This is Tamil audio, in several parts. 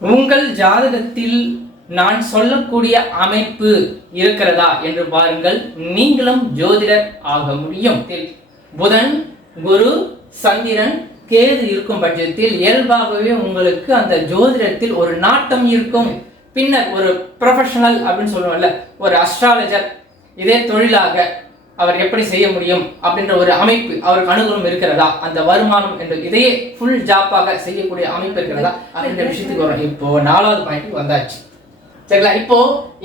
உங்கள் ஜாதகத்தில் நான் சொல்லக்கூடிய அமைப்பு இருக்கிறதா என்று பாருங்கள். நீங்களும் ஜோதிடர் ஆக முடியும். புதன் குரு சந்திரன் கேது இருக்கும் பட்சத்தில் இயல்பாகவே உங்களுக்கு அந்த ஜோதிடத்தில் ஒரு நாட்டம் இருக்கும். பின்னர் ஒரு ப்ரொஃபஷனல் அப்படின்னு சொல்லுவோம்ல ஒரு அஸ்ட்ராலஜர் இதே தொழிலாக அவர் எப்படி செய்ய முடியும் அப்படின்ற ஒரு அமைப்பு அவருக்கு அனுகூலம் இருக்கிறதா? அந்த வருமானம் என்று இதையே ஃபுல் ஜாப்பாக செய்யக்கூடிய அமைப்பு இருக்கிறதா? அப்படின்ற விஷயத்துக்கு வரும். இப்போ நாலாவது பாயிண்ட் வந்தாச்சு. சரிங்களா? இப்போ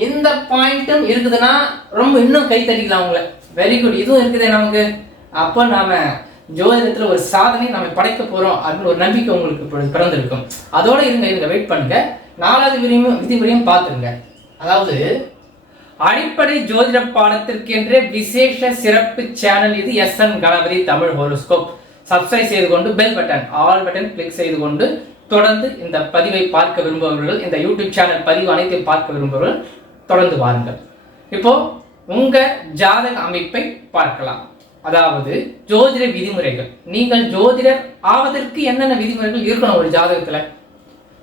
இந்த பாயிண்ட்டும் இருக்குதுன்னா ரொம்ப இன்னும் கை தட்டிக்கலாம் உங்களை. வெரி குட் இதுவும் இருக்குதே நமக்கு. அப்போ நாம ஜோதிடத்தில் ஒரு சாதனை நம்ம படைக்க போகிறோம் அப்படின்னு ஒரு நம்பிக்கை உங்களுக்கு பிறந்திருக்கும். அதோட இருங்க இருங்க வெயிட் பண்ணுங்க. நாலாவது விதிமுறையும் விதிமுறையும் பார்த்துருங்க. அதாவது அடிப்படை ஜோதிட பாடத்திற்கென்றே விசேஷ சிறப்பு சேனல் இது S N Ganapathi Tamil horoscope subscribe செய்து கொண்டு bell button all button click செய்து கொண்டு தொடர்ந்து இந்த பதிவை பார்க்க விரும்புபவர்கள் இந்த யூடியூப் சேனல் பதிவு அனைத்தையும் பார்க்க விரும்புபவர்கள் தொடர்ந்து வாருங்கள். இப்போ உங்க ஜாதக அமைப்பை பார்க்கலாம். அதாவது ஜோதிட விதிமுறைகள். நீங்கள் ஜோதிடர் ஆவதற்கு என்னென்ன விதிமுறைகள் இருக்கணும் ஒரு ஜாதகத்தில்?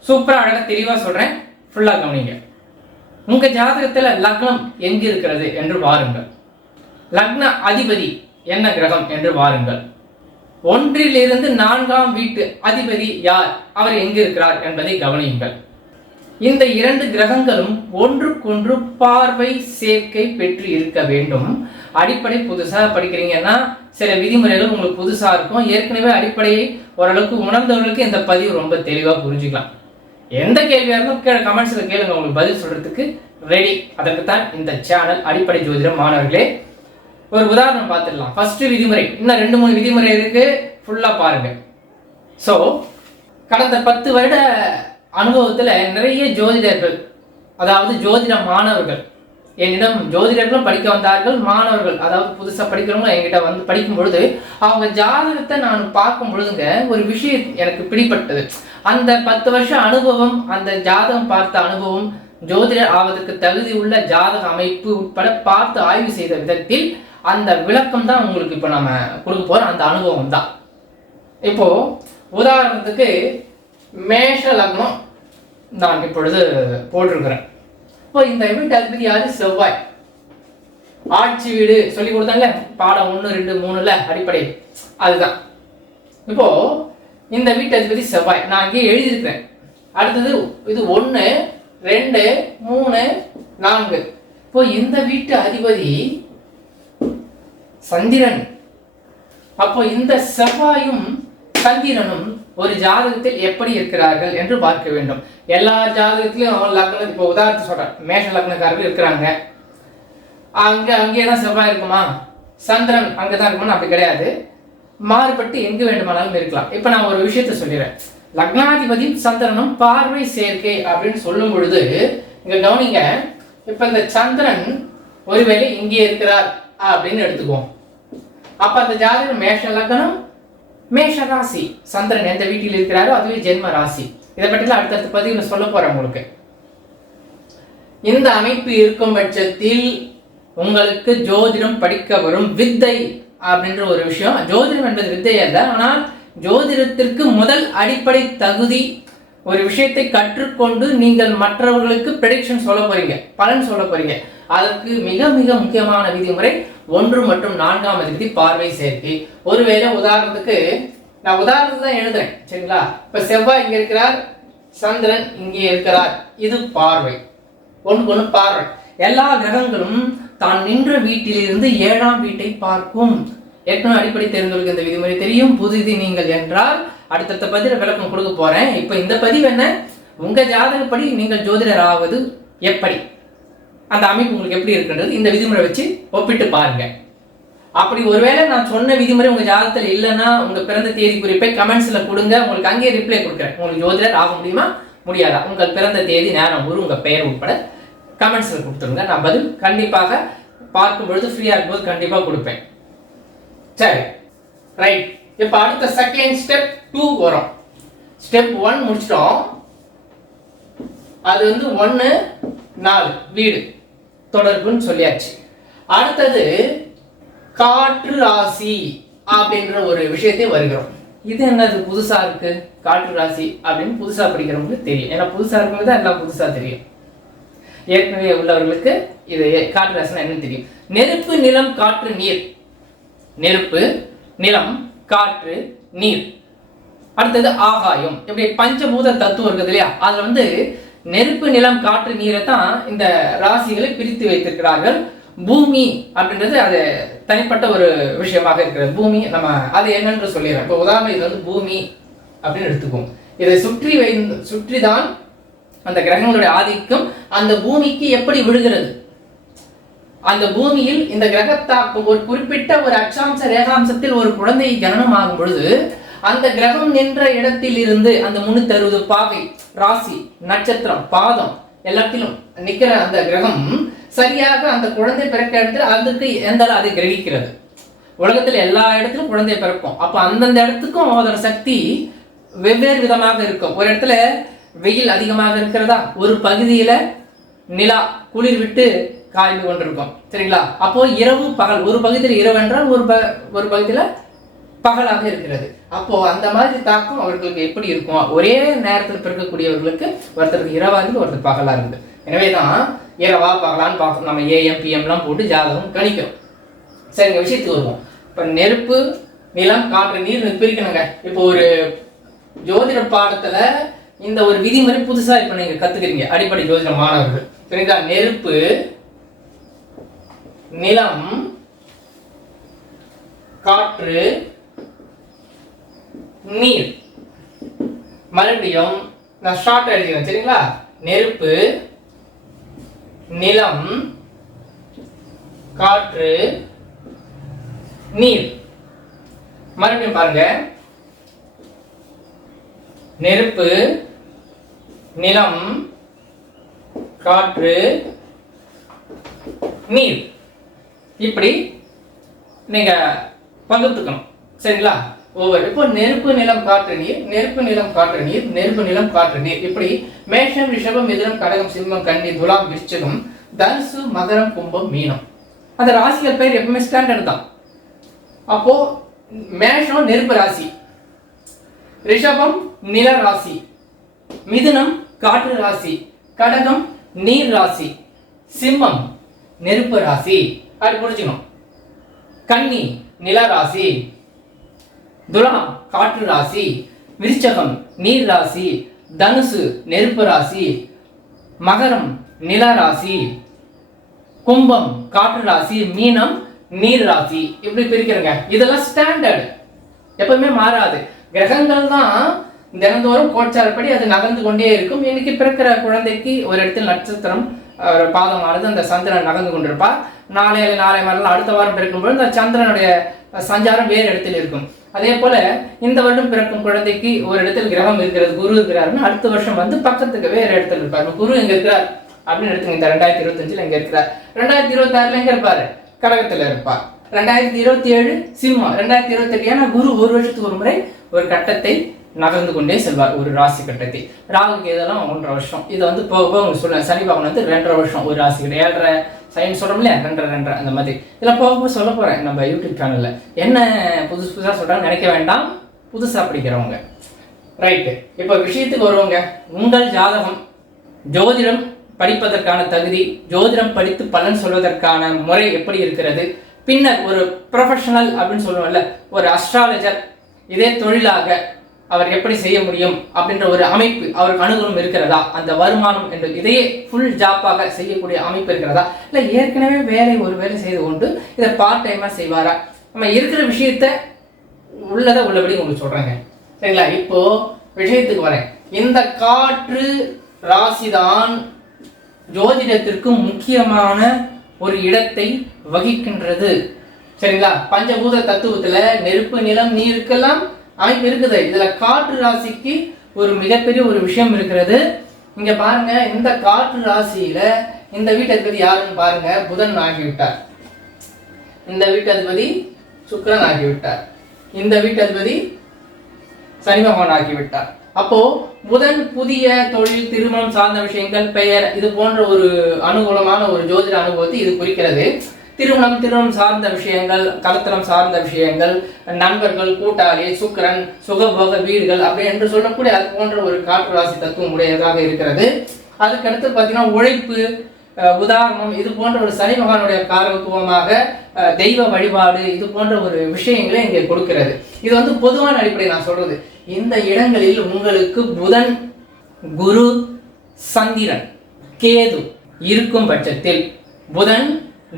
சூப்பராக அழகாக தெளிவாக சொல்கிறேன் ஃபுல்லாக கவனிங்க. உங்க ஜாதகத்துல லக்னம் எங்கு இருக்கிறது என்று வாருங்கள். லக்ன அதிபதி என்ன கிரகம் என்று வாருங்கள். ஒன்றிலிருந்து நான்காம் வீட்டு அதிபதி யார்? அவர் எங்கு இருக்கிறார் என்பதை கவனியுங்கள். இந்த இரண்டு கிரகங்களும் ஒன்றுக்கொன்று பார்வை சேர்க்கை பெற்று இருக்க வேண்டும். அடிப்படை புதுசாக படிக்கிறீங்கன்னா சில விதிமுறைகள் உங்களுக்கு புதுசாக இருக்கும். ஏற்கனவே அடிப்படையை ஓரளவுக்கு உணர்ந்தவர்களுக்கு இந்த பதிவு ரொம்ப தெளிவாக புரிஞ்சுக்கலாம். எந்த கேள்வியாக இருந்தாலும் கீழே கமெண்ட்ஸில் கேளுங்க. உங்களுக்கு பதில் சொல்றதுக்கு ரெடி அதற்கு தான் இந்த சேனல் அடிப்படை ஜோதிடம் மாணவர்களே. ஒரு உதாரணம் பார்த்துடலாம். ஃபர்ஸ்ட் விதிமுறை. இன்னும் ரெண்டு மூணு விதிமுறை இருக்கு. ஃபுல்லாக பாருங்க. ஸோ கடந்த பத்து வருட அனுபவத்தில் நிறைய ஜோதிடர்கள் அதாவது ஜோதிட மாணவர்கள் என்னிடம் ஜோதிடர்களும் படிக்க வந்தார்கள் மாணவர்கள் அதாவது புதுசாக படிக்கிறவங்க என்கிட்ட வந்து படிக்கும் பொழுது அவங்க ஜாதகத்தை நான் பார்க்கும் பொழுதுங்க ஒரு விஷயம் எனக்கு பிடிப்பட்டது அந்த பத்து வருஷம் அனுபவம் அந்த ஜாதகம் பார்த்த அனுபவம் ஜோதிடர் ஆவதற்கு தகுதி உள்ள ஜாதக அமைப்பு உட்பட பார்த்து ஆய்வு செய்த விதத்தில் அந்த விளக்கம் தான் உங்களுக்கு இப்போ நம்ம கொடுக்க போகிற அந்த அனுபவம் தான். இப்போ உதாரணத்துக்கு மேஷ லக்னம் நான் இப்பொழுது போட்டிருக்கிறேன். இப்போ இந்த வீட்டு அதிபதி யாரு? செவ்வாய் ஆட்சி வீடு சொல்லி கொடுத்தாங்கல்ல? பாடம் ஒன்று ரெண்டு மூணுல அடிப்படை. அதுதான். இப்போ இந்த வீட்டு அதிபதி செவ்வாய் நான் இங்கே எழுதியிருக்கிறேன். அடுத்தது இது ஒன்று ரெண்டு மூணு நான்கு. இப்போ இந்த வீட்டு அதிபதி சந்திரன். அப்போ இந்த செவ்வாயும் சந்திரனும் ஒரு ஜாதகத்தில் எப்படி இருக்கிறார்கள் என்று பார்க்க வேண்டும். எல்லா ஜாதகத்திலும் அவன் லக்னம் இப்போ உதாரணத்தை சொல்கிறார் மேஷ லக்னக்காரர்கள் இருக்கிறாங்க. அங்கே அங்கேயே தான் செவ்வாய் இருக்குமா? சந்திரன் அங்கே தான் இருக்குமா அப்படி கிடையாது. மாறுபட்டு எங்கு வேண்டுமானாலும் இருக்கலாம். இப்போ நான் ஒரு விஷயத்த சொல்லிடுறேன். லக்னாதிபதியும் சந்திரனும் பார்வை சேர்க்கை அப்படின்னு சொல்லும் பொழுது இங்கே கவனிங்க இப்போ இந்த சந்திரன் ஒருவேளை இங்கே இருக்கிறார் அப்படின்னு எடுத்துக்குவோம். அப்போ அந்த ஜாதகம் மேஷ லக்னம் மேஷ ராசி சந்திரன் எந்த வீட்டில் இருக்கிறாரோ அதுவே ஜென்ம ராசி. இதை பற்றிலாம் அடுத்தடுத்த பதிவில் சொல்ல போகிறேன் உங்களுக்கு. இந்த அமைப்பு இருக்கும் பட்சத்தில் உங்களுக்கு ஜோதிடம் படிக்க வரும் வித்தை அப்படின்ற ஒரு விஷயம். ஜோதிடம் என்பது வித்தை அல்ல ஆனால் ஜோதிடத்திற்கு முதல் அடிப்படை தகுதி ஒரு விஷயத்தை கற்றுக்கொண்டு நீங்கள் மற்றவர்களுக்கு ப்ரெடிக்ஷன் சொல்ல போறீங்க பலன் சொல்ல போறீங்க. அதற்கு மிக மிக முக்கியமான விதிமுறை ஒன்று மற்றும் நான்காம் விதி பார்வை சேர்க்கை. ஒருவேளை உதாரணத்துக்கு நான் உதாரணத்துக்கு தான் எழுதுறேன் சரிங்களா? இப்ப செவ்வாய் இங்க இருக்கிறார் சந்திரன் இங்கே இருக்கிறார். இது பார்வை. ஒன்று ஒன்று பார்வை. எல்லா கிரகங்களும் தான் நின்ற வீட்டிலிருந்து ஏழாம் வீட்டை பார்க்கும். ஏற்கனவே அடிப்படை தெரிந்தவர்களுக்கு இந்த விதிமுறை தெரியும். புதுதி நீங்கள் என்றால் அடுத்தடுத்த பதிவில் விளக்கம் கொடுக்க போகிறேன் இப்போ இந்த பதிவு என்ன? உங்கள் ஜாதகப்படி நீங்கள் ஜோதிடர் ஆவது எப்படி? அந்த அமைப்பு உங்களுக்கு எப்படி இருக்குன்றது? இந்த விதிமுறை வச்சு ஒப்பிட்டு பாருங்க. அப்படி ஒருவேளை நான் சொன்ன விதிமுறை உங்கள் ஜாதகத்தில் இல்லைன்னா உங்கள் பிறந்த தேதி குறிப்பை கமெண்ட்ஸில் கொடுங்க. உங்களுக்கு அங்கேயே ரிப்ளை கொடுக்குறேன். உங்களுக்கு ஜோதிடர் ஆக முடியுமா? முடியாதா? உங்கள் பிறந்த தேதி நேரம் ஊர் உங்கள் பெயர் உட்பட கமெண்ட்ஸில் கொடுத்துருங்க. நான் பதில் கண்டிப்பாக பார்க்கும் பொழுது ஃப்ரீயாக இருக்கும்போது கண்டிப்பாக கொடுப்பேன். சரி. ரைட் இப்போ அடுத்த செகண்ட் ஸ்டெப் டூ வரும். ஸ்டெப் ஒன் முடிச்சிட்டோம். அது வந்து ஒன்று நாலு. வீடு. தொடர்புன்னு சொல்லியாச்சு. அடுத்தது காற்று ராசி அப்படின்ற ஒரு விஷயத்தை வருகிறோம். இது என்னது? புதுசா இருக்கு. காற்று ராசி அப்படின்னு புதுசா படிக்கிறவங்களுக்கு தெரியும். ஏன்னா புதுசா இருக்கிறது தான் எல்லாம் புதுசா தெரியும். ஏற்கனவே உள்ளவர்களுக்கு இது காற்று ராசினா என்னன்னு தெரியும். நெருப்பு நிலம் காற்று நீர். நெருப்பு நிலம் காற்று நீர். அடுத்தது ஆகாயம். இப்படி பஞ்சபூத தத்துவம் இருக்குது இல்லையா? அதுல வந்து நெருப்பு நிலம் காற்று நீரை தான் இந்த ராசிகளை பிரித்து வைத்திருக்கிறார்கள். பூமி அப்படின்றது அது தனிப்பட்ட ஒரு விஷயமாக இருக்கிறது. பூமி நம்ம அது என்னென்று சொல்லிடுறோம் இப்போ உதாரணம் இது வந்து பூமி அப்படின்னு எடுத்துக்குவோம். இதை சுற்றி வை சுற்றி தான் அந்த கிரகங்களுடைய ஆதிக்கம். அந்த பூமிக்கு எப்படி விழுகிறது? அந்த பூமியில் இந்த கிரகத்தாக்கு ஒரு குறிப்பிட்ட ஒரு அச்சாம்ச ரேகாம்சத்தில் ஒரு குழந்தை ஜனனம் ஆகும் பொழுது அந்த கிரகம் நின்ற இடத்தில் இருந்து அந்த முன்னூத்தி அறுபது பாவை ராசி நட்சத்திரம் பாதம் எல்லாத்திலும் நிக்கிற அந்த கிரகம் சரியாக அந்த குழந்தை பிறக்க இடத்துல அதுக்கு எந்த அது அதை கிரகிக்கிறது? உலகத்துல எல்லா இடத்திலும் குழந்தை பிறக்கும். அப்ப அந்தந்த இடத்துக்கும் அதோட சக்தி வெவ்வேறு விதமாக இருக்கும். ஒரு இடத்துல வெயில் அதிகமாக இருக்கிறதா? ஒரு பகுதியில நிலா குளிர் விட்டு காய்ந்து கொண்டிருக்கும். சரிங்களா? அப்போ இரவு பகல் ஒரு பகுதியில் இரவு என்றால் ஒரு ப ஒரு பகுதியில் பகலாக இருக்கிறது. அப்போ அந்த மாதிரி தாக்கம் அவர்களுக்கு எப்படி இருக்கும்? ஒரே நேரத்தில் பிறக்கக்கூடியவர்களுக்கு ஒருத்தருக்கு இரவா இருந்து ஒருத்தர் பகலா இருந்து எனவே தான் இரவா பகலான்னு பார்க்கணும் நம்ம ஏஎம் பிஎம்லாம் போட்டு ஜாதகம் கணிக்கிறோம். சரிங்க விஷயத்துக்கு வருவோம். இப்போ நெருப்பு நிலம் காற்று நீர் பிரிக்கணுங்க. இப்போ ஒரு ஜோதிட பாடத்துல இந்த ஒரு விதிமுறை புதுசா இப்ப நீங்க கத்துக்கிறீங்க. அடிப்படை ஜோதிட மாணவர்கள். சரிங்களா? நெருப்பு நிலம் காற்று நீர். மறுபடியும் நான் ஷார்ட் எழுதிக்கிறேன் சரிங்களா? நெருப்பு நிலம் காற்று நீர். மறுபடியும் பாருங்க. நெருப்பு நிலம் காற்று நீர். இப்படி நீங்கள் பகிர்ந்துக்கணும். சரிங்களா? ஒவ்வொரு இப்போ நெருப்பு நிலம் காற்று நீர் நெருப்பு நிலம் காற்று நீர் நெருப்பு நிலம் காற்று நீர். இப்படி மேஷம் ரிஷபம் மிதுனம் கடகம் சிம்மம் கன்னி துலாம் விருச்சகம் தனுசு மகரம் கும்பம் மீனம். அந்த ராசிகள் பேர் எப்பவுமே ஸ்டாண்டர்ட் தான். அப்போ மேஷம் நெருப்பு ராசி ரிஷபம் நில ராசி மிதுனம் காற்று ராசி கடகம் நீர் ராசி சிம்மம் நெருப்பு ராசி. அப்படி புரிஞ்சுக்கணும் கன்னி நில ராசி துலாம் காற்று ராசி விருச்சகம் நீர் ராசி தனுசு நெருப்பு ராசி மகரம் நில ராசி கும்பம் காற்று ராசி மீனம் நீர் ராசி இப்படி பிரிக்கிறங்க. இதெல்லாம் ஸ்டாண்டர்ட் எப்பவுமே மாறாது. கிரகங்கள் தான் தினந்தோறும் கோச்சாரப்படி அது நகர்ந்து கொண்டே இருக்கும். இன்னைக்கு பிறக்கிற குழந்தைக்கு ஒரு இடத்தில் நட்சத்திரம் பாதமானது அந்த சந்திரன் நகர்ந்து கொண்டிருப்பார். நாளையில நாளை மறுநாள் அடுத்த வாரம் பிறக்கும்போது அந்த சந்திரனுடைய சஞ்சாரம் வேறு இடத்தில் இருக்கும். அதே போல இந்த வருடம் பிறக்கும் குழந்தைக்கு ஒரு இடத்தில் கிரகம் இருக்கிறது குரு இருக்கிறாருன்னு அடுத்த வருஷம் வந்து பக்கத்துக்கு வேறு இடத்துல இருப்பார். குரு எங்க இருக்கிறார்? அப்படின்னு எடுத்துங்க இந்த ரெண்டாயிரத்தி இருபத்தஞ்சுல எங்க இருக்கிறார்? ரெண்டாயிரத்தி இருபத்தி ஆறுல எங்க இருப்பாரு? கடகத்துல இருப்பார். ரெண்டாயிரத்தி இருபத்தி ஏழு சிம்மம். ரெண்டாயிரத்தி இருபத்தி எட்டு ஏன்னா குரு ஒரு வருஷத்துக்கு ஒரு முறை ஒரு கட்டத்தை நகர்ந்து கொண்டே செல்வார் ஒரு ராசி கட்டத்தை ராகுக்கு இதெல்லாம் ஒன்றரை வருஷம். இதை வந்து போக போக உங்களுக்கு சொல்லுவேன் சனி பகவான் வந்து ரெண்டரை வருஷம் ஒரு ராசி கிட்ட ஏழரை சைன் சொல்கிறோம் இல்லையா ரெண்டரை ரெண்டரை அந்த மாதிரி. இதில் போக போக சொல்ல போகிறேன் நம்ம யூடியூப் சேனலில் என்ன புதுசு புதுசாக சொல்கிறாங்க நினைக்க வேண்டாம். புதுசாக படிக்கிறவங்க. ரைட்டு இப்போ விஷயத்துக்கு வருவாங்க. உங்கள் ஜாதகம் ஜோதிடம் படிப்பதற்கான தகுதி ஜோதிடம் படித்து பலன் சொல்வதற்கான முறை எப்படி இருக்கிறது? பின்னர் ஒரு ப்ரொஃபஷனல் அப்படின்னு சொல்லுவோம்ல ஒரு அஸ்ட்ராலஜர் இதே தொழிலாக அவர் எப்படி செய்ய முடியும் அப்படின்ற ஒரு அமைப்பு அவருக்கு அனுகூலம் இருக்கிறதா? அந்த வருமானம் என்று இதையே ஃபுல் ஜாப்பாக செய்யக்கூடிய அமைப்பு இருக்கிறதா? இல்லை ஏற்கனவே வேலை ஒரு வேலை செய்து கொண்டு இதை பார்ட் டைமாக செய்வாரா? நம்ம இருக்கிற விஷயத்த உள்ளதை உள்ளபடி உங்களுக்கு சொல்கிறேங்க சரிங்களா? இப்போ விஷயத்துக்கு வரேன். இந்த காற்று ராசிதான் ஜோதிடத்திற்கு முக்கியமான ஒரு இடத்தை வகிக்கின்றது. சரிங்களா? பஞ்சபூத தத்துவத்துல நெருப்பு நிலம் நீருக்கெல்லாம் அமைப்பு இருக்குது. இதுல காற்று ராசிக்கு ஒரு மிகப்பெரிய ஒரு விஷயம் இருக்கிறது. இங்க பாருங்க இந்த காற்று ராசியில இந்த வீட்டு அதிபதி யாருன்னு பாருங்க புதன் ஆகிவிட்டார். இந்த வீட்டு அதிபதி சுக்கரன் ஆகிவிட்டார். இந்த வீட்டு அதிபதி சனி பகவான் ஆகிவிட்டார். அப்போ புதன் புதிய தொழில் திருமணம் சார்ந்த விஷயங்கள் பெயர் இது போன்ற ஒரு அனுகூலமான ஒரு ஜோதிட அனுபவத்தை இது குறிக்கிறது. திருமணம் திருமணம் சார்ந்த விஷயங்கள் கலத்திரம் சார்ந்த விஷயங்கள் நண்பர்கள் கூட்டாளி சுக்கிரன் சுகபோக வீடுகள் அப்படி என்று சொல்லக்கூடிய அது போன்ற ஒரு காற்று ராசி தத்துவம் உடையதாக இருக்கிறது. அதுக்கடுத்து பார்த்தீங்கன்னா உழைப்பு உதாரணம் இது போன்ற ஒரு சனி மகானுடைய காரகத்துவமாக தெய்வ வழிபாடு இது போன்ற ஒரு விஷயங்களை இங்கே கொடுக்கிறது. இது வந்து பொதுவான அடிப்படை நான் சொல்றது. இந்த இடங்களில் உங்களுக்கு புதன் குரு சந்திரன் கேது இருக்கும் பட்சத்தில் புதன்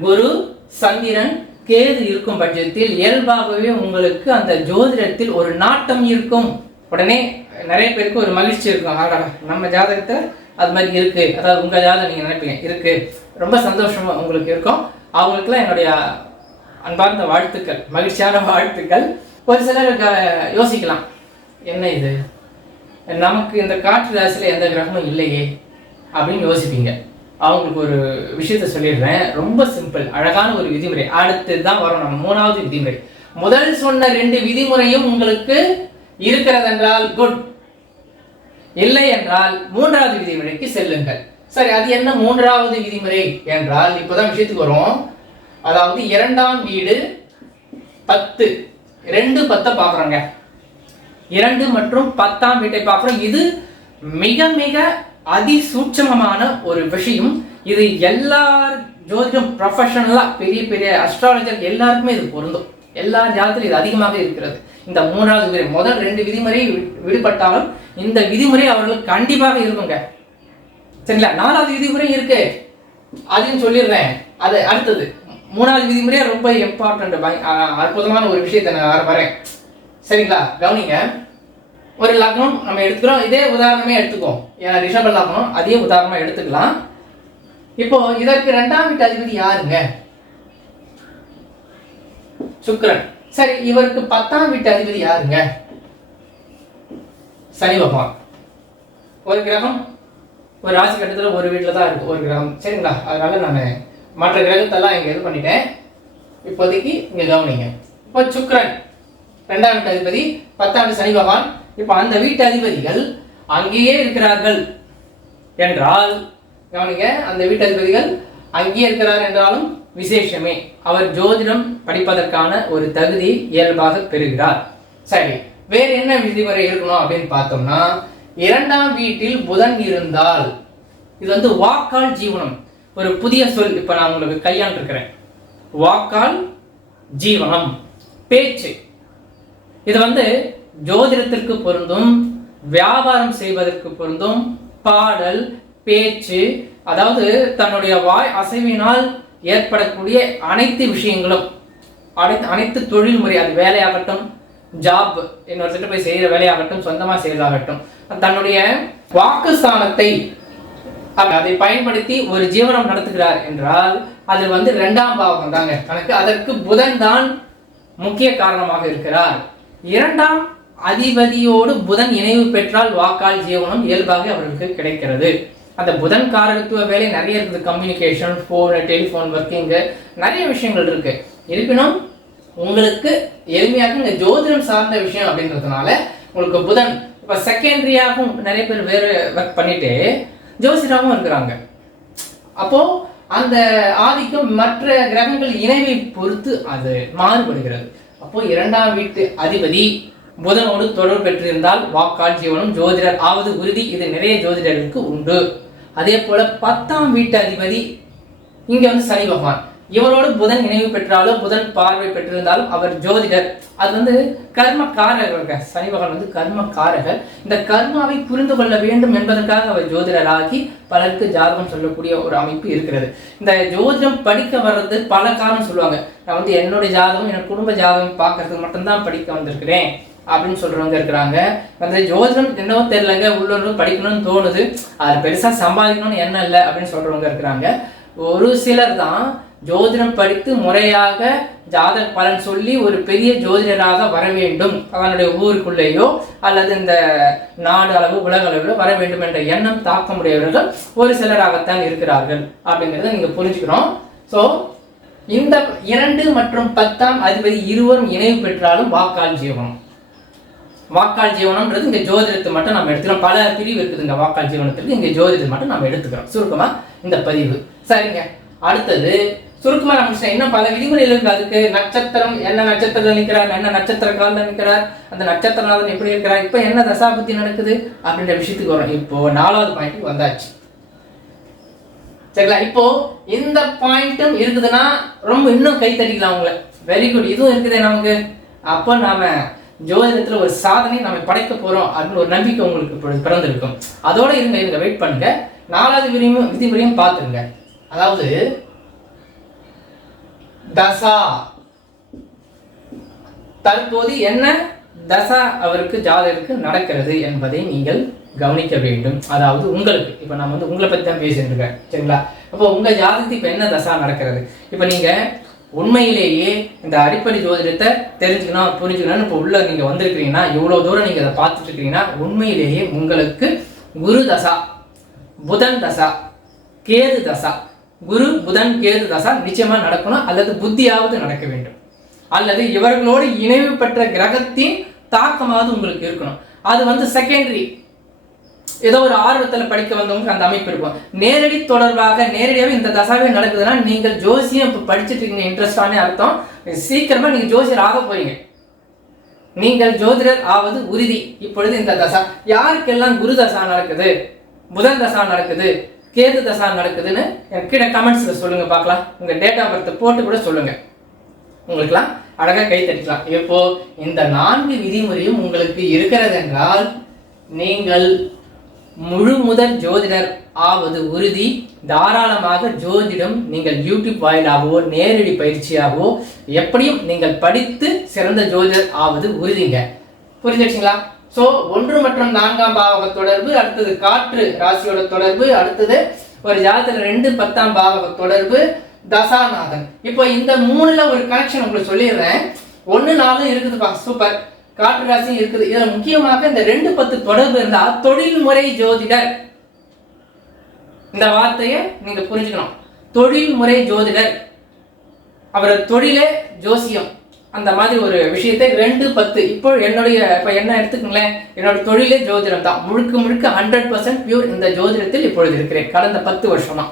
குரு சந்திரன் கேது இருக்கும் பட்சத்தில் இயல்பாகவே உங்களுக்கு அந்த ஜோதிடத்தில் ஒரு நாட்டம் இருக்கும். உடனே நிறைய பேருக்கு ஒரு மகிழ்ச்சி இருக்கும். ஆடா நம்ம ஜாதகத்தை அது மாதிரி இருக்கு. அதாவது உங்க ஜாதகம் நீங்க நினைப்பீங்க. இருக்கு. ரொம்ப சந்தோஷமா உங்களுக்கு இருக்கும். அவங்களுக்குலாம் என்னுடைய அன்பார்ந்த வாழ்த்துக்கள் மகிழ்ச்சியான வாழ்த்துக்கள். ஒரு சிலர் க- யோசிக்கலாம். என்ன இது? நமக்கு இந்த காற்று ராசியில் எந்த கிரகமும் இல்லையே அப்படின்னு யோசிப்பீங்க. அவங்களுக்கு ஒரு விஷயத்த சொல்லிடுறேன். ரொம்ப சிம்பிள் அழகான ஒரு விதிமுறை. அடுத்து தான் வரும் நம்ம மூணாவது விதிமுறை. முதல் சொன்ன ரெண்டு விதிமுறையும் உங்களுக்கு இருக்கிறதென்றால் குட் இல்லை என்றால் மூன்றாவது விதிமுறைக்கு செல்லுங்கள். சரி அது என்ன மூன்றாவது விதிமுறை என்றால் இப்போதான் விஷயத்துக்கு வரும். அதாவது இரண்டாம் வீடு பத்து. ரெண்டு பத்தை பார்க்குறோங்க. இரண்டு மற்றும் பத்தாம் வீட்டை பார்க்குறோம். இது மிக மிக அதிசூட்சமமான ஒரு விஷயம். இது எல்லா ஜோதிடம் ப்ரொஃபஷனலாக பெரிய பெரிய அஸ்ட்ராலஜர் எல்லாருக்குமே இது பொருந்தும். எல்லா ஜாதத்திலும் இது அதிகமாக இருக்கிறது. இந்த மூன்றாவது விதிமுறை முதல் ரெண்டு விதிமுறை விடுபட்டாலும் இந்த விதிமுறை அவர்களுக்கு கண்டிப்பாக இருக்குங்க. சரிங்களா? நாலாவது விதிமுறை இருக்கு. அதையும் சொல்லிடுறேன். அது அடுத்தது. மூணாவது விதிமுறையே ரொம்ப இம்பார்ட்டன்ட் அற்புதமான ஒரு விஷயத்தை நான் வர- வரேன். சரிங்களா? கவனிங்க. ஒரு லக்னம் நம்ம எடுத்துக்கிறோம். இதே உதாரணமே எடுத்துக்கோம் ஏன்னா ரிஷப லக்னம் அதே உதாரணமாக எடுத்துக்கலாம். இப்போ இதற்கு ரெண்டாம் வீட்டு அதிபதி யாருங்க? சுக்கரன். சரி இவருக்கு பத்தாம் வீட்டு அதிபதி யாருங்க? சனி பகவான். ஒரு கிரகம் ஒரு ராசி கட்டத்தில் ஒரு வீட்டில் தான் இருக்கு ஒரு கிரகம். சரிங்களா? அதனால நான் மற்ற கிரகத்தெல்லாம் இங்கே இது பண்ணிட்டேன். இப்போதைக்கு இங்கே கவனிங்க. இப்போ சுக்ரன் ரெண்டாம் வீட்டு அதிபதி பத்தாம் வீட்டு சனி பகவான் இப்போ அந்த வீட்டு அதிபதிகள் அங்கேயே இருக்கிறார்கள் என்றால் கவனிங்க அந்த வீட்டு அதிபதிகள் அங்கேயே இருக்கிறார் என்றாலும் விசேஷமே. அவர் ஜோதிடம் படிப்பதற்கான ஒரு தகுதி இயல்பாக பெறுகிறார். சரி வேறு என்ன விதிமுறை இருக்கணும் அப்படின்னு பார்த்தோம்னா இரண்டாம் வீட்டில் புதன் இருந்தால் இது வந்து வாக்கால் ஜீவனம். ஒரு புதிய சொல் இப்ப நான் உங்களுக்கு கையாண்டிருக்கிறேன். வாக்கால் ஜீவனம் பேச்சு. இது வந்து ஜோதிடத்திற்கு பொருந்தும் வியாபாரம் செய்வதற்கு பொருந்தும் பாடல் பேச்சு அதாவது தன்னுடைய வாய் அசைவினால் ஏற்படக்கூடிய அனைத்து விஷயங்களும் அனைத்து அனைத்து தொழில்முறை அது வேலையாகட்டும் ஜாப் இன்னொருத்தர் போய் செய்கிற வேலையாகட்டும் சொந்தமாக செய்வதாகட்டும் தன்னுடைய வாக்கு ஸ்தானத்தை அதை பயன்படுத்தி ஒரு ஜீவனம் நடத்துகிறார் என்றால் அது வந்து இரண்டாம் பாவம் தாங்க. கணக்கு அதற்கு புதன் தான் முக்கிய காரணமாக இருக்கிறார். இரண்டாம் அதிபதியோடு புதன் இணைவு பெற்றால் வாக்கால் ஜீவனம் இயல்பாக அவர்களுக்கு கிடைக்கிறது. அந்த புதன் காரகத்துவ வேலை நிறைய இருக்குது. கம்யூனிகேஷன் ஃபோனு டெலிஃபோன் ஒர்க்கிங்கு நிறைய விஷயங்கள் இருக்கு. இருப்பினும் உங்களுக்கு எளிமையாக இந்த ஜோதிடம் சார்ந்த விஷயம் அப்படின்றதுனால உங்களுக்கு புதன் இப்போ செகண்டரியாகவும் நிறைய பேர் வேறு ஒர்க் பண்ணிட்டு ஜோசிடமும் இருக்கிறாங்க. அப்போ அந்த ஆதிக்கம் மற்ற கிரகங்கள் இணைவை பொறுத்து அது மாறுபடுகிறது. அப்போ இரண்டாம் வீட்டு அதிபதி புதனோடு தொடர்பு பெற்றிருந்தால் வாக்கால் ஜீவனம் ஜோதிடர் ஆவது உறுதி. இது நிறைய ஜோதிடர்களுக்கு உண்டு. அதே போல பத்தாம் வீட்டு அதிபதி இங்க வந்து சனி பகவான். இவரோடு புதன் இணைவு பெற்றாலோ புதன் பார்வை பெற்றிருந்தாலும் அவர் ஜோதிடர். அது வந்து கர்ம காரகர் சனி பகவான் வந்து கர்ம காரகர் இந்த கர்மாவை புரிந்து கொள்ள வேண்டும் என்பதற்காக அவர் ஜோதிடராகி பலருக்கு ஜாதகம் சொல்லக்கூடிய ஒரு அமைப்பு இருக்கிறது. இந்த ஜோதிடம் படிக்க வர்றது பல காரணம் சொல்லுவாங்க. நான் வந்து என்னுடைய ஜாதகம் என் குடும்ப ஜாதகம் பார்க்கறதுக்கு மட்டும்தான் படிக்க வந்திருக்கிறேன். அப்படின்னு சொல்கிறவங்க இருக்கிறாங்க. அந்த ஜோதிடம் என்னவோ தெரிலங்க உள்ளூர் படிக்கணும்னு தோணுது. அது பெருசாக சம்பாதிக்கணும்னு என்ன இல்லை அப்படின்னு சொல்கிறவங்க இருக்கிறாங்க. ஒரு சிலர் தான் ஜோதிடம் படித்து முறையாக ஜாதக பலன் சொல்லி ஒரு பெரிய ஜோதிடராக வர வேண்டும். அவனுடைய ஊருக்குள்ளேயோ அல்லது இந்த நாடு அளவு உலக அளவில் வர வேண்டும் என்ற எண்ணம் தாக்கமுடையவர்கள் ஒரு சிலராகத்தான் இருக்கிறார்கள் அப்படிங்கிறத நீங்கள் புரிஞ்சுக்கிறோம் ஸோ இந்த இரண்டு மற்றும் பத்தாம் அதிபதி இருவரும் இணைவு பெற்றாலும் வாக்கால் ஜீவனம் வாக்கால் ஜீவனம்ன்றது இங்கே ஜோதிடத்தை மட்டும் நம்ம எடுத்துக்கிறோம். பல பிரிவு இருக்குதுங்க வாக்கால் ஜீவனத்துக்கு இங்கே ஜோதிடத்தை மட்டும் நம்ம எடுத்துக்கிறோம். சுருக்கமாக இந்த பதிவு. சரிங்க. அடுத்தது சுருக்கமாக நம்ம இன்னும் பல விதிமுறைகள் இருக்கு. அதுக்கு நட்சத்திரம் என்ன நட்சத்திரத்தில் நிற்கிறார் என்ன நட்சத்திர காலில் நிற்கிறார் அந்த நட்சத்திரநாதன் எப்படி இருக்கிறார் இப்போ என்ன தசாபத்தி நடக்குது அப்படின்ற விஷயத்துக்கு வரும். இப்போ நாலாவது பாயிண்ட் வந்தாச்சு. சரிங்களா? இப்போ இந்த பாயிண்ட்டும் இருக்குதுன்னா ரொம்ப இன்னும் கை தட்டிக்கலாம் உங்களை. வெரி குட் இதுவும் இருக்குதே நமக்கு. அப்போ நாம ஜோதிடத்தில் ஒரு சாதனை நம்ம படைக்க போறோம் அப்படின்னு ஒரு நம்பிக்கை உங்களுக்கு இப்பொழுது பிறந்திருக்கும். அதோட இருங்க இருங்க வெயிட் பண்ணுங்க. நாலாவது விதிமுறையும் விதிமுறையும் பார்த்துருங்க. அதாவது தசா. தற்போது என்ன தசா அவருக்கு ஜாதகருக்கு நடக்கிறது என்பதை நீங்கள் கவனிக்க வேண்டும். அதாவது உங்களுக்கு. இப்போ நான் வந்து உங்களை பற்றி தான் பேசிட்டு இருக்கேன். சரிங்களா? அப்போ உங்க ஜாதகத்துக்கு இப்போ என்ன தசா நடக்கிறது? இப்போ நீங்க உண்மையிலேயே இந்த அடிப்படை ஜோதிடத்தை தெரிஞ்சுக்கணும் புரிஞ்சுக்கணும்னு இப்போ உள்ள நீங்கள் வந்திருக்கிறீங்கன்னா இவ்வளோ தூரம் நீங்கள் அதை பார்த்துட்டு இருக்கிறீங்கன்னா உண்மையிலேயே உங்களுக்கு குரு தசா புதன் தசா கேது தசா குரு புதன் கேது தசா நிச்சயமாக நடக்கணும் அல்லது புத்தியாவது நடக்க வேண்டும். அல்லது இவர்களோடு இணைவு பெற்ற கிரகத்தின் தாக்கமாவது உங்களுக்கு இருக்கணும். அது வந்து செகண்டரி ஏதோ ஒரு ஆர்வத்தில் படிக்க வந்தவங்களுக்கு அந்த அமைப்பு இருக்கும். நேரடி தொடர்பாக நேரடியாகவே இந்த தசாவே நடக்குதுன்னா நீங்கள் ஜோசியம் இப்போ படிச்சுட்டு இருக்கீங்க இன்ட்ரெஸ்டானே அர்த்தம். சீக்கிரமாக நீங்கள் ஜோசியர் ஆக போறீங்க. நீங்கள் ஜோதிடர் ஆவது உறுதி. இப்பொழுது இந்த தசா யாருக்கெல்லாம் குரு தசா நடக்குது? புதன் தசா நடக்குது? கேது தசா நடக்குதுன்னு கீழே கமெண்ட்ஸில் சொல்லுங்கள் பார்க்கலாம். உங்கள் டேட் ஆஃப் பர்த் போட்டு கூட சொல்லுங்கள் உங்களுக்குலாம் அழகாக கை தட்டிக்கலாம். இப்போ இந்த நான்கு விதிமுறையும் உங்களுக்கு இருக்கிறது என்றால் நீங்கள் முழு முதல் ஜோதிடர் ஆவது உறுதி. தாராளமாக ஜோதிடம் நீங்கள் யூடியூப் வாயிலாகவோ நேரடி பயிற்சியாகவோ எப்படியும் நீங்கள் படித்து சிறந்த ஜோதிடர் ஆவது உறுதிங்க. புரிஞ்சிடுச்சுங்களா? ஸோ ஒன்று மற்றும் நான்காம் பாவக தொடர்பு அடுத்தது காற்று ராசியோட தொடர்பு அடுத்தது ஒரு ஜாதகத்தில் ரெண்டு பத்தாம் பாவக தொடர்பு தசாநாதன். இப்போ இந்த மூணுல ஒரு கனெக்ஷன் உங்களுக்கு சொல்லிடுறேன். ஒன்று நாலும் இருக்குதுப்பா சூப்பர் காற்று ராசியும் இருக்குது. இதுல முக்கியமாக இந்த ரெண்டு பத்து தொடர்பு இருந்தா தொழில்முறை ஜோதிடர். இந்த வார்த்தையை நீங்க புரிஞ்சுக்கணும். தொழில்முறை ஜோதிடர். அவர் தொழிலே ஜோசியம். அந்த மாதிரி ஒரு விஷயத்தை ரெண்டு பத்து. இப்போ என்னுடைய இப்போ என்ன எடுத்துக்கங்களேன். என்னோட தொழிலே ஜோதிடம் தான். முழுக்க முழுக்க ஹண்ட்ரட் பர்சன்ட் பியூர் இந்த ஜோதிடத்தில் இப்பொழுது இருக்கிறேன். கடந்த பத்து வருஷமா.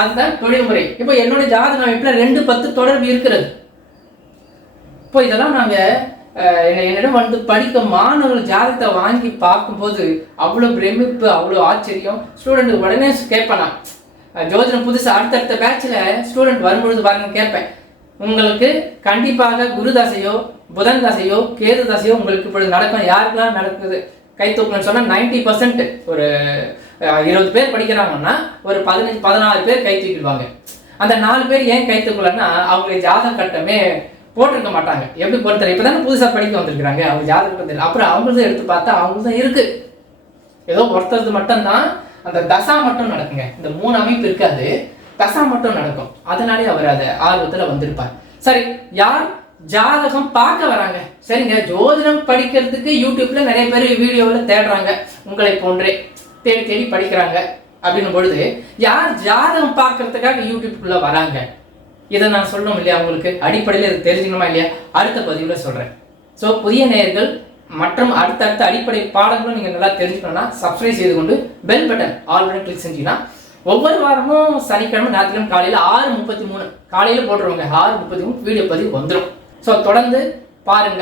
அதுதான் தொழில்முறை. இப்போ என்னுடைய ஜாதக அமைப்பில் ரெண்டு பத்து தொடர்பு இருக்கிறது. இப்போ இதெல்லாம் நாங்கள் என்னிடம் வந்து படிக்க மாணவர்கள் ஜாதகத்தை வாங்கி பார்க்கும்போது அவ்வளோ பிரமிப்பு அவ்வளோ ஆச்சரியம். ஸ்டூடெண்ட் உடனே கேட்பேன் நான் ஜோதிடம் புதுசாக அடுத்தடுத்த பேட்சில் ஸ்டூடெண்ட் வரும்பொழுது பாருங்க கேட்பேன். உங்களுக்கு கண்டிப்பாக குரு தசையோ புதன் தசையோ கேது தசையோ உங்களுக்கு இப்பொழுது நடக்கும். யாருக்கெல்லாம் நடக்குது? கை தூக்கணும்னு சொன்னால் நைன்டி பர்சன்ட் ஒரு இருபது பேர் படிக்கிறாங்கன்னா ஒரு பதினஞ்சு பதினாறு பேர் கை தூக்கிடுவாங்க. அந்த நாலு பேர் ஏன் கை தூக்கலன்னா அவங்களுக்கு ஜாதக கட்டமே போட்டிருக்க மாட்டாங்க. எப்படி பொறுத்தவரை இப்போ தானே புதுசாக படிக்க வந்திருக்கிறாங்க. அவங்க ஜாதகம் தெரியல அப்புறம் அவங்களும் எடுத்து பார்த்தா அவங்களும் இருக்கு. ஏதோ ஒருத்தரது மட்டும்தான். அந்த தசா மட்டும் நடக்குங்க. இந்த மூணு அமைப்பு இருக்காது. தசா மட்டும் நடக்கும். அதனாலே அவர் அதை ஆர்வத்தில் வந்திருப்பார். சரி யார்? ஜாதகம் பார்க்க வராங்க. சரிங்க. ஜோதிடம் படிக்கிறதுக்கு யூடியூப்ல நிறைய பேர் வீடியோவில் தேடுறாங்க. உங்களை போன்றே. தேடி தேடி படிக்கிறாங்க. அப்படின்னும் பொழுது யார் ஜாதகம் பார்க்கறதுக்காக யூடியூப்குள்ள வராங்க? இதை நான் சொல்லணும் இல்லையா உங்களுக்கு? அடிப்படையில் இது தெரிஞ்சுக்கணுமா இல்லையா? அடுத்த பதிவில் சொல்கிறேன் ஸோ புதிய நேயர்கள் மற்றும் அடுத்தடுத்த அடிப்படை பாடங்களும் நீங்கள் நல்லா தெரிஞ்சுக்கணும்னா சப்ஸ்கிரைப் செய்து கொண்டு bell button all button click செஞ்சீங்கன்னா ஒவ்வொரு வாரமும் சனிக்கிழமை ஞாயிற்றுக்கிழமை காலையில் ஆறு முப்பத்தி மூணு காலையில் போட்டுருவாங்க. ஆறு முப்பத்தி மூணு வீடியோ பதிவு வந்துடும் ஸோ தொடர்ந்து பாருங்கள்.